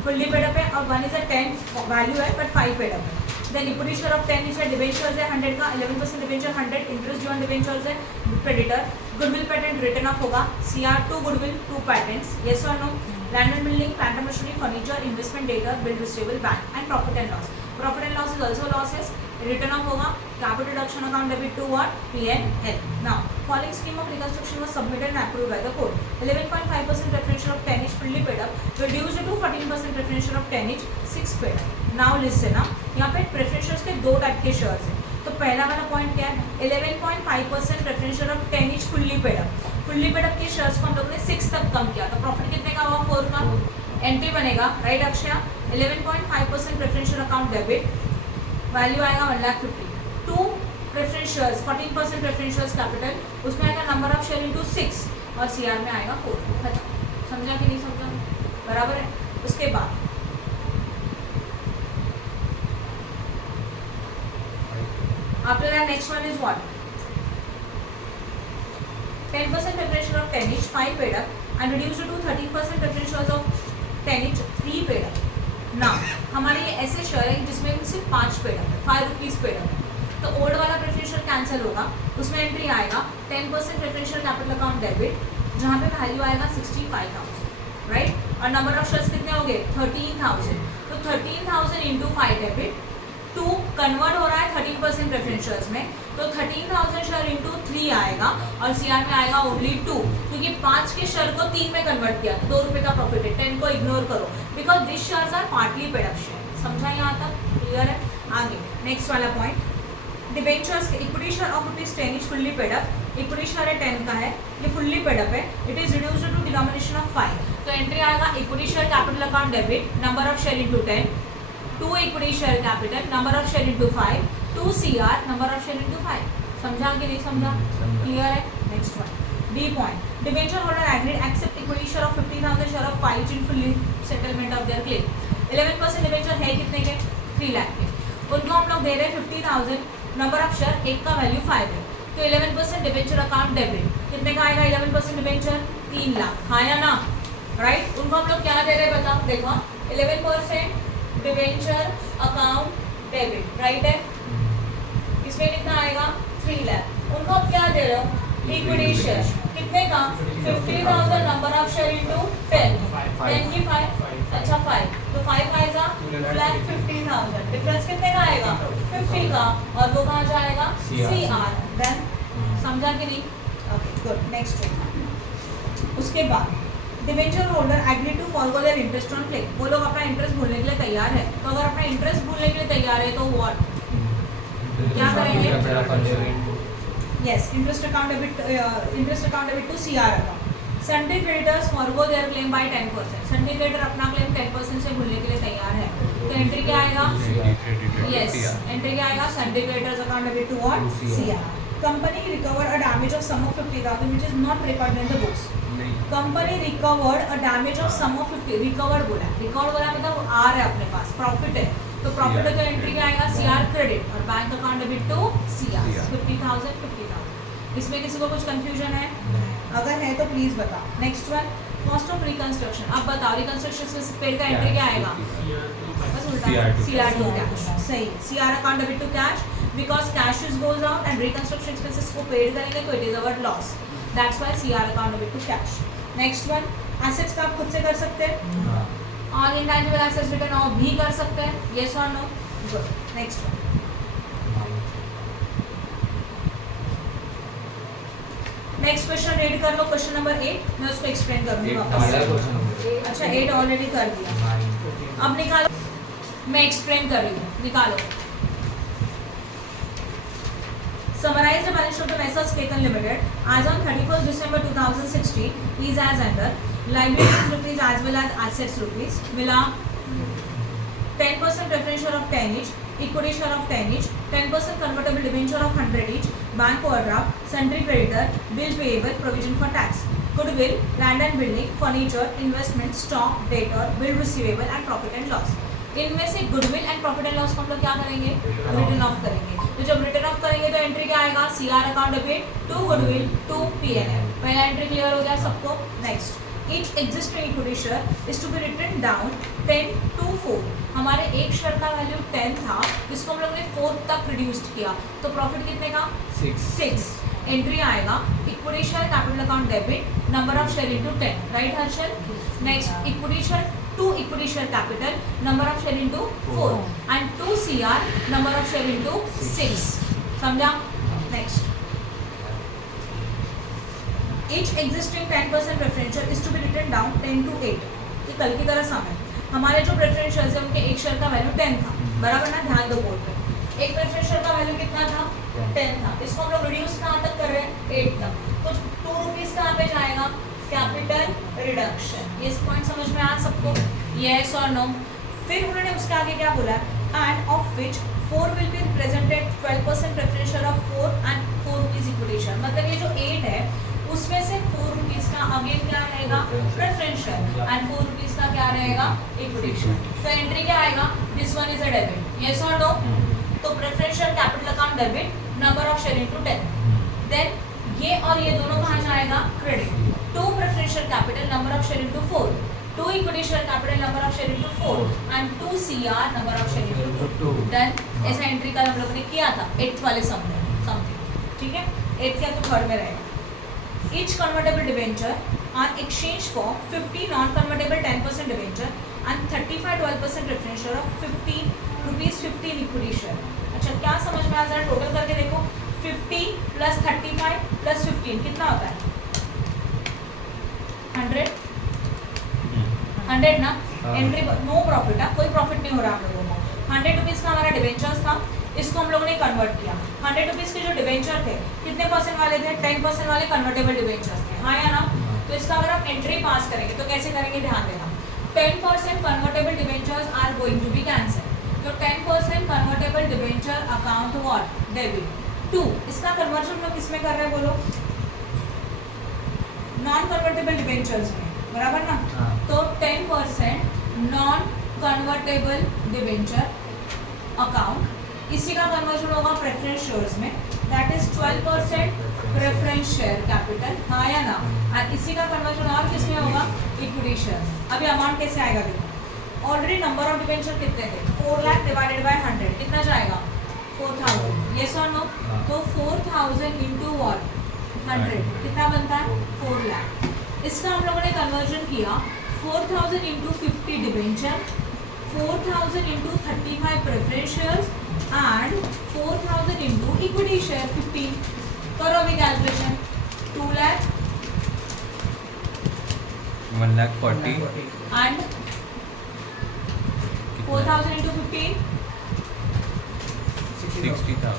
fully paid up है, और वन इज अ 10 वैल्यू है बट 5 पेड अप है। Then equity share of 10 is debentures है 100 का, 11% debenture 100, interest due on debentures है creditor. Goodwill patent written off होगा, CR2 goodwill 2 patents, yes और no? Land and building, plant and machinery, furniture, investment debtor, bill receivable, bank and profit and loss. Profit and loss is also losses, return off होगा, capital reduction account debit to what, P&L। Now following scheme of reconstruction was submitted and approved by the court. 11.5% preferential of 10 each fully paid up, reduced to 14% preferential of 10 each 6 paid up। Now listen ना, यहाँ पे प्रेफरेंशियल्स के दो type के shares हैं। तो पहला वाला पॉइंट क्या है, 11.5% preferential of 10 each fully paid up। Fully paid up के शेयर्स को हम लोगों ने 6 तक कम किया, तो प्रॉफिट कितने का हुआ, 4 का। एंट्री बनेगा, राइट अक्षया, 11.5% प्रेफरेंशियल अकाउंट डेबिट, वैल्यू आएगा 1,50,000। 2 प्रेफरेंशियल्स 14% प्रेफरेंशियल्स कैपिटल, उसमें आएगा नंबर ऑफ शेयर इंटू 6 और CR में आएगा 4। खत्म। समझा कि नहीं समझा, बराबर है। उसके बाद after that next one is what, 10% preferential of 10 each 5 paid up and reduced to 13% preferential of 10 each 3 paid up। now हमारे ये ऐसे शेयर है जिसमें सिर्फ 5 पेड अप है, 5 रुपीज़ पेड अप है, तो ओल्ड वाला प्रेफरेंशियल कैंसिल होगा, उसमें एंट्री आएगा 10% प्रेफरेंशियल कैपिटल अकाउंट डेबिट, जहाँ पे वैल्यू आएगा 65,000, राइट। और नंबर ऑफ शेयर्स कितने हो गए, 13,000, तो 13,000 इंटू 5 डेबिट 2 कन्वर्ट हो रहा है 13% प्रेफरेंशियल्स में, तो 13,000 शेयर इंटू 3 आएगा और CR में आएगा ओनली 2, क्योंकि 5 के शेयर को 3 में कन्वर्ट किया तो 2 रुपये का प्रॉफिट है। 10 को इग्नोर करो because this shares are partly paid up share. समझा यहाँ तक, क्लियर है? आगे नेक्स्ट वाला पॉइंट, डिबेंचर्स के equity share of ₹10 is fully paid up, equity share है 10 का है, ये फुल्ली पेड अप है, it is reduced to denomination of 5, तो एंट्री आएगा equity share capital account debit, number of share into 10, 2 equity share capital, number of share into 5, 2 CR, number of share into 5। समझा कि नहीं समझा, clear है? Next one, D point, debenture holder agreed accept equity share of 50,000 share of 5 in full settlement of their claim. 11% debenture है कितने के, 3 लाख के, उनको हम लोग दे रहे हैं 50,000, नंबर ऑफ शेयर, एक का वैल्यू 5 है, तो 11% डिबेंचर अकाउंट डेबिट, कितने का आएगा 11% डिबेंचर, 3 लाख, हाँ या ना, राइट। उनको हम लोग क्या दे रहे हैं बताओ, देखो 11% डिबेंचर अकाउंट डेबिट, राइट है, इसमें कितना आएगा 3 लाख, उनको आप क्या दे रहे हो, इक्विटी शेयर, कितने का 50,000, नंबर ऑफ शेयर इंटू 10, 10 की 5, अच्छा 5, तो 5 आएगा 2,50,000, डिफरेंस कितने का आएगा 50 का, और वो कहाँ जाएगा CR। देन समझा कि नहीं, ओके गुड। नेक्स्ट उसके बाद debenture holder agree to forgo their interest on claim, वो लोग अपना इंटरेस्ट भूलने के लिए तैयार है, तो अगर अपना इंटरेस्ट भूलने के लिए तैयार है तो व्हाट, क्या करेंगे, yes interest account debit to CR account. Sundry creditors forgo their claim by 10%, sundry creditor अपना क्लेम 10% से भूलने के लिए तैयार है, तो एंट्री क्या आएगा, यस एंट्री क्या आएगा, sundry creditors account debit to what, CR। Company recover a damage of sum of 50,000 which is not recorded in the books, company recovered a damage of sum of 50, recovered बोला मतलब आ रहा है अपने पास, profit है, तो profit का entry क्या आएगा CR क्रेडिट और bank account debit to CR CR 50,000 इसमें किसी को कुछ कंफ्यूजन है? अगर है तो प्लीज बताओ। Next one cost of reconstruction. अब बताओ रिकंस्ट्रक्शन से पेड का एंट्री क्या आएगा? बस उल्टा CR2 कैश। सही, CR account debit to cash because cash is goes out and reconstruction expenses को पेड करेंगे तो it is our loss, that's why CR account debit to cash. Next one assets का आप खुद से कर सकते हैं, on intangible assets written off भी कर सकते हैं, यस और no? Good. Next one next question read कर लो, क्वेश्चन नंबर 8 मैं उसको एक्सप्लेन करूंगी वापस। अच्छा 8 ऑलरेडी कर दिया, अब निकालो, मैं एक्सप्लेन कर रही हूँ, निकालो। Summarize the balance sheet of the Messrs Ketan Limited as on 31st December 2016 is as under liabilities rupees as well as assets rupees मिला 10% preference share of 10 each, equity share of 10 each, 10% convertible debenture of 100 each, bank overdraft, sundry creditor, bill payable, provision for tax, goodwill, land and building, furniture, investment, stock, debtor, bill receivable and profit and loss। इनमें से goodwill and profit and loss को हम लोग क्या करेंगे? Return off करेंगे। तो जब रिटर्न ऑफ करेंगे तो एंट्री क्या आएगा? CR account debit to goodwill to P&L। पहला एंट्री क्लियर हो गया सबको? Next each existing equity share is to be written down 10 to 4। हमारे एक शेयर का वैल्यू 10 था, इसको हम लोग ने 4 तक रिड्यूस्ड किया, तो प्रॉफिट कितने का? 6। एंट्री आएगा equity share capital account debit number of share into 10, right Harshal? Next equity share to equity share capital number of share into 4 and 2 CR number of share into 6। समझा? Next each existing 10% preferential is to be written down 10 to 8। ये कल की तरह सम है। हमारे जो preferential है उनके एक शेयर का वैल्यू 10 था, बराबर ना? ध्यान दो बोर्ड पे, एक प्रेफरेंशियल का वैल्यू कितना था? 10 था। इसको हम लोग रिड्यूस कहाँ तक कर रहे हैं? 8 तक। तो 2 रुपीज कहाँ पे जाएगा? Capital reduction. ये पॉइंट समझ में आ सबको? यस और नो? फिर उन्होंने उसके आगे क्या बोला? End of which 4 will be represented 12% preferential of 4 and 4 rupees equity share. मतलब ये जो 8 है उसमें से 4 रुपीज का अगेन क्या रहेगा? प्रेफरेंशियल एंड 4 रुपीज का क्या रहेगा? Equity share. तो एंट्री क्या आएगा? This one is a debit, yes और नो? तो preferential capital account debit number of share into 10। Then ये और ये दोनों कहाँ जाएगा? Credit to preferential capital number of share into 4, 2 equity share capital number of share into 4 and 2 CR number of share into 2। Done. ऐसा entry कल हम लोगों ने किया था 8th वाले सम में समथिंग, ठीक है? 8th या तो 3rd में रहेगा। Each convertible debenture on exchange for 50 non-convertible 10% debenture and 35 12% preferential of 15 rupees 15 equity share। अच्छा क्या समझ में आ रहा है? टोटल करके देखो 50 प्लस 35 प्लस 15 कितना होता है? 100 ना? एंट्री नो प्रॉफिट है, कोई प्रॉफिट नहीं हो रहा हम लोगों को। 100 रुपीज़ का हमारा डिबेंचर्स था, इसको हम लोगों ने कन्वर्ट किया। 100 रुपीज़ के जो डिबेंचर थे कितने परसेंट वाले थे? 10% वाले कन्वर्टेबल डिबेंचर्स थे, हाँ या ना? तो इसका अगर आप एंट्री पास करेंगे तो कैसे करेंगे? ध्यान देना। 10% convertible debentures are going to be cancel, तो 10% convertible debenture account what? Debit to. इसका कन्वर्जन लोग किसमें कर रहे हैं बोलो? नॉन कन्वर्टेबल डिबेंचर्स में, बराबर ना? तो 10% नॉन कन्वर्टेबल डिबेंचर अकाउंट, इसी का कन्वर्जन होगा प्रेफरेंस शेयर्स में, that is 12% preference share capital, हाँ या ना? और इसी का कन्वर्जन और किसमें होगा? Equity share. अभी अमाउंट कैसे आएगा देखो। ऑलरेडी नंबर ऑफ डिबेंचर कितने थे? 4 लाख डिवाइडेड बाय 100 कितना जाएगा? 4000, यस और नो? तो 4000 इंटू वॉट? 100 कितना बनता है? 4 लाख। इसका हम लोगों ने कन्वर्जन किया 4000 into 50 debenture, 4000 into 35 preference shares and 4000 into equity share 15। करो अभी कैलकुलेशन। 2 lakh 1,40,000 and 4000 into 15 60,000।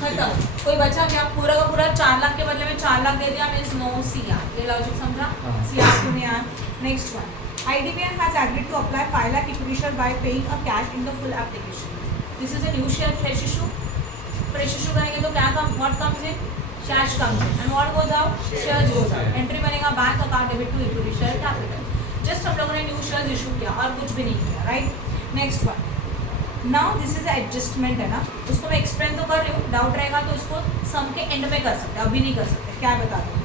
खत्म। कोई बचा क्या? पूरा का पूरा 4 लाख के बदले में 4 लाख दे दिया, मीन्स नो CR। ये लॉजिक समझा? CR क्यों नहीं आया? Next one, IDBI has agreed to apply 5 lakh equity share by paying a cash in the full application. This is a new share fresh issue. Fresh issue करेंगे तो क्या कम? What comes in? Cash comes in. And what goes out? Shares goes out. Entry बनेगा bank account debit to equity share capital. Just हम लोगों ने new share issue किया और कुछ भी नहीं किया, right? Next one, now this is adjustment है ना, उसको मैं एक्सप्लेन तो कर रही हूँ, डाउट रहेगा तो इसको सम के एंड में कर सकते हैं, अभी नहीं कर सकते। क्या बता दूँ,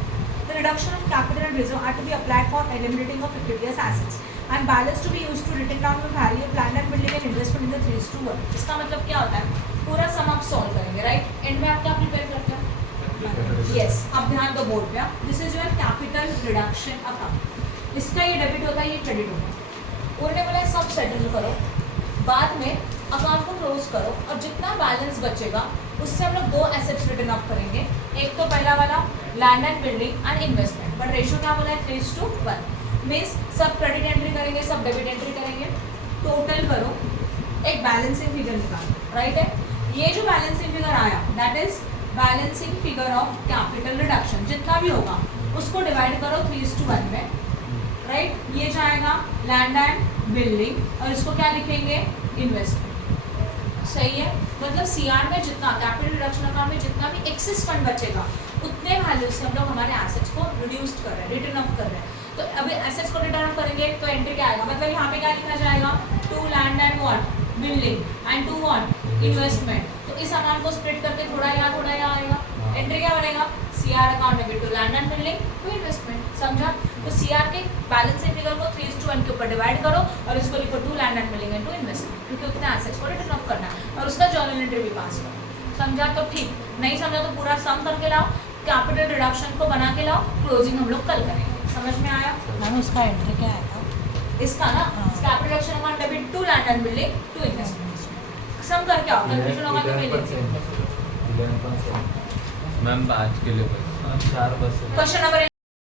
the reduction of capital and reserve are to be applied for eliminating of fictitious assets and balance to be used to written down the value of land and building and investment in the 3:1। इसका मतलब क्या होता है, पूरा सम आप solve करेंगे, right. And में आप क्या प्रिपेयर करते हैं, यस। अब ध्यान दो बोर्ड पे, this is your capital reduction account, इसका ये डेबिट होता है, ये क्रेडिट होता है। उन्होंने बोला सब सेटल करो, बाद में अकाउंट को क्लोज करो और जितना बैलेंस बचेगा उससे हम लोग 2 एसेट्स रिटर्न ऑफ करेंगे। एक तो पहला वाला land and building and investment, but ratio क्या बोला है, 3:1। मीन्स सब क्रेडिट एंट्री करेंगे, सब डेबिट एंट्री करेंगे, टोटल करो, एक बैलेंसिंग फिगर निकालो, राइट है। ये जो बैलेंसिंग फिगर आया that is balancing figure of capital reduction, जितना भी होगा उसको डिवाइड करो 3:1 में, राइट। ये जाएगा लैंड एंड बिल्डिंग और इसको क्या लिखेंगे, इन्वेस्टमेंट। सही है, मतलब सीआर में जितना कैपिटल रिडक्शन अकाउंट में जितना भी एक्सेस फंड बचेगा उतने वैल्यू से हम लोग हमारे एसेट्स को रिड्यूस कर रहे हैं, रिटर्न ऑफ कर रहे हैं। तो अभी एसेट्स को रिटर्न ऑफ करेंगे तो एंट्री क्या आएगा, मतलब यहाँ पे क्या लिखा जाएगा, 2 land and what building and 2 what investment. तो इस अमाउंट को स्प्लिट करके थोड़ा यहाँ आएगा, एंट्री क्या बनेगा, सीआर अकाउंट में 2 लैंड एंड बिल्डिंग 2 इन्वेस्टमेंट, समझा। तो सीआर के बैलेंसिंग फिगर को 3:1 के ऊपर डिवाइड करो और इसको लिखो 2 land and building and 2 investment, क्योंकि उतने एसेट्स को रिटर्न ऑफ करना है और उसका जर्नल एंट्री भी पास करो। समझा तो ठीक, नहीं समझा तो पूरा सम करके लाओ, कैपिटल रिडक्शन को बना के लाओ, क्लोजिंग हम लोग कल करेंगे। समझ में आया मैम इसका एंट्री क्या आया था? इसका ना, capital reduction account debit 2 land and building 2 investment. Sum करके आओ, कंफ्यूजन होगा तो पहले। मैम आज के लिए बस 4 बस क्वेश्चन नंबर